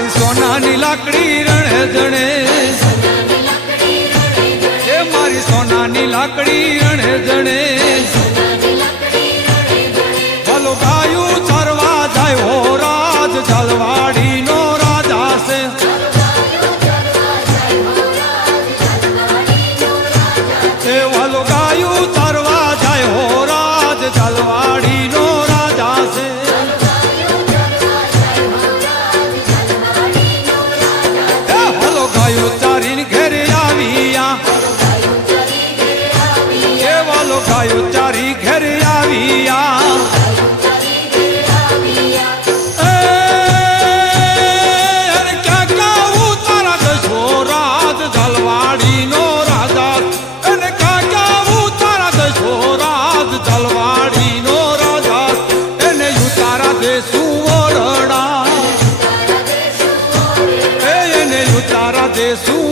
મારી સોનાની લાકડી રણે જણે, એ મારી સોનાની લાકડી રણે જણે. ભલો ગાયું ચરવા જાય હો રાજ જલવાડીનો રાજા છે. એ ભલો ગાયું ચરવા જાય હો રાજ જલવાડીનો રાજા છે. એ ભલો ગાયું ચારીને ઘેરે આવ્યા, એ ભલો ગાયું ચારી ઘેરે આવ્યા. દેશું